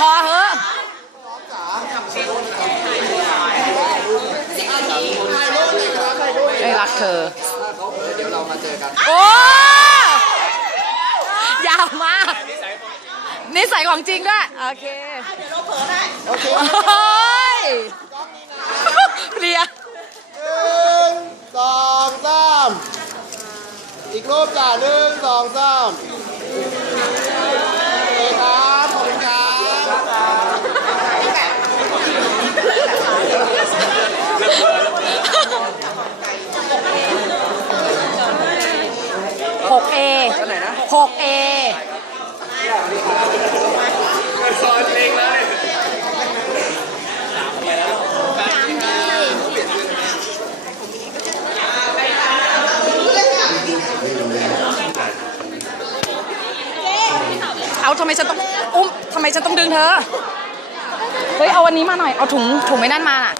พอเถอะไม่รักเธอ เดี๋ยวเรามาเจอกัน โอ้ ยาวมาก นิสัยของจริงด้วย โอเค เดี๋ยวเราเผลอได้ โอเคเรียหนึ่งสองสามอีกรอบจ้าหนึ่งสองสาม หกเอหกเอเอาทำไมฉันต้องอุ้มทำไมฉันต้องดึงเธอ เฮ้ย เอาวันนี้มาหน่อย เอาถุงถุงไม่นั่นมาน่ะ